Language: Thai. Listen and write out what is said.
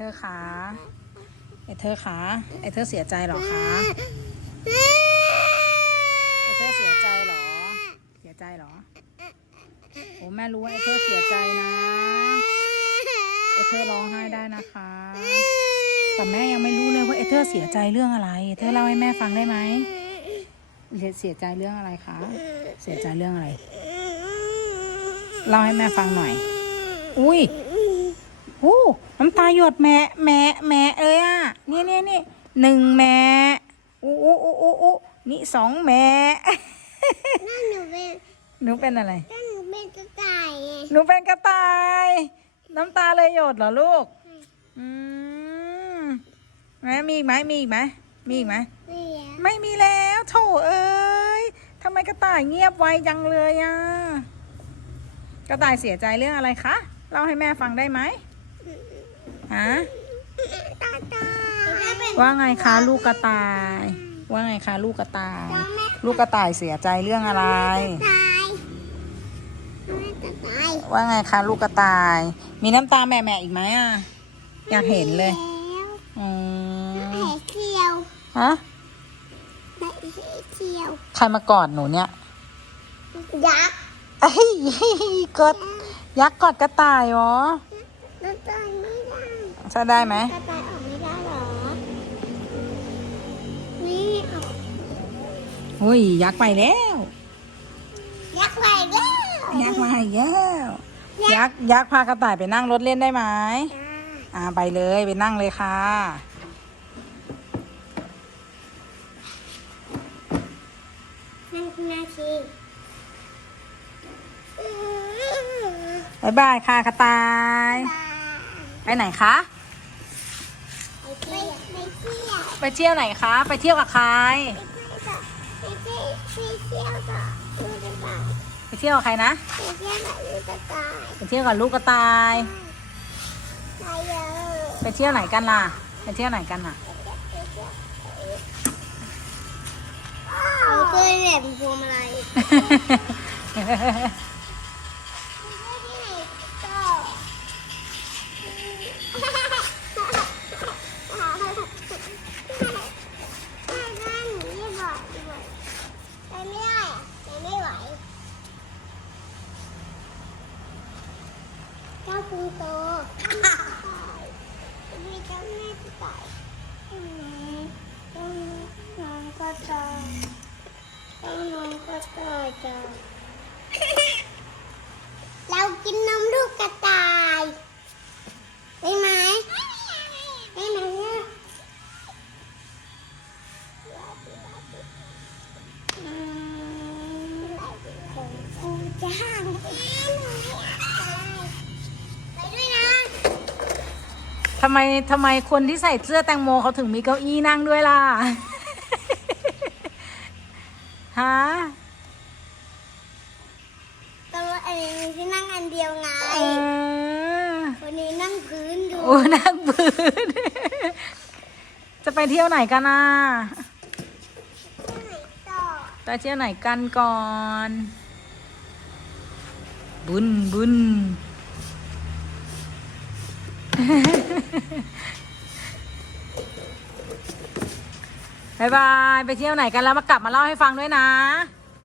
เธอขาไอเธอขาไอเธอเสียใจเหรอคะไอเธอเสียใจเหรอ เสียใจเหรอ โอ้แม่รู้ว่าไอเธอเสียใจนะไอเธอร้องไห้ได้นะคะ แต่แม่ยังไม่รู้เลยว่าไอเธอเสียใจเรื่องอะไร เธอเล่าให้แม่ฟังได้ไหมเสียใจเรื่องอะไรคะ เสียใจเรื่องอะไร เล่าให้แม่ฟังหน่อย อุ้ย หยดแม่แม่แม่เอ้ยอะนี่นี่นี่หนึ่งแม่อู้อู้อู้อู้อู้นี่สองแม่นั่นหนูเป็นหนูเป็นอะไรนั่นหนูเป็นกระต่ายไงหนูเป็นกระต่าย น้ำตาเลยหยดเหรอลูกอืมแม่มีอีกไหมมีอีกไหมมีอีกไหมไม่อยากไม่มีแล้วโถเอ้ยทำไมกระต่ายเงียบไวจังเลยอะกระต่ายเสียใจเรื่องอะไรคะเล่าให้แม่ฟังได้ไหม ฮะตาตาแม่เป็นว่าไงคะลูกกระต่าย ว่าไงคะลูกกระต่ายแล้วแม่ลูกกระต่ายเสียใจเรื่องอะไรตายแม่จะตายว่าไงคะลูกกระต่าย มีน้ำตาแม่แม่ๆอีกไหมอะ อยากเห็นเลยแล้วอืแม่มเขียวฮะแม่เขียวใครมากอดหนูเนี่ย ยักษ์เอ้ยกดยักษ์กอดกระต่ายเหรอ แล้วตายไม่ได้ ใช่ได้ไหมกระต่ายออกไม่ได้เหรอ นี่ออกอุ้ยยักษ์ไปแล้ว ยักษ์ไปแล้วยักษ์มาอีกแล้วยักษ์ยักษ์พากระต่ายไปนั่งรถเล่นได้ไหมอ่าอ่าไปเลยไปนั่งเลยค่ะ นั่นคือนาทีบายบายค่ะกระต่าย ไปไหนคะไปเที่ยวไปเที่ยวไปเที่ยวไหนคะ ไปเที่ยวกับใคร ไปเที่ยวไปเที่ยวกับลูกกระต่ายไปเที่ยวกับใครนะ ไปเที่ยวกับลูกกระต่ายไปเที่ยวกับลูกกระต่าย ไปเยอะไปเที่ยวไหนกันล่ะ ไปเที่ยวไหนกันล่ะเราเคยเห็นพวงมาลัย เจ้าปูโตมีเจ้าแม่ที่ตายอืมต้องนอนก็ตายต้องนอนก็ตายจ้ะเรากินนมลูกกระต่ายได้ไหมได้ไหมเนี่ยอืมของกูจ้าง ทำไมทำไมคนที่ใส่เสื้อแตงโมเขาถึงมีเก้าอี้นั่งด้วยล่ะ ฮะแต่ว่าอันนี้มันที่นั่งอันเดียวไงเออวันนี้นั่งพื้นอยู่โอ้นั่งพื้น จะไปเที่ยวไหนกันอะต่อไปเที่ยวไหนกันก่อน บุญบุญ บายบาย ไปเที่ยวไหนกันแล้วมากลับมาเล่าให้ฟังด้วยนะ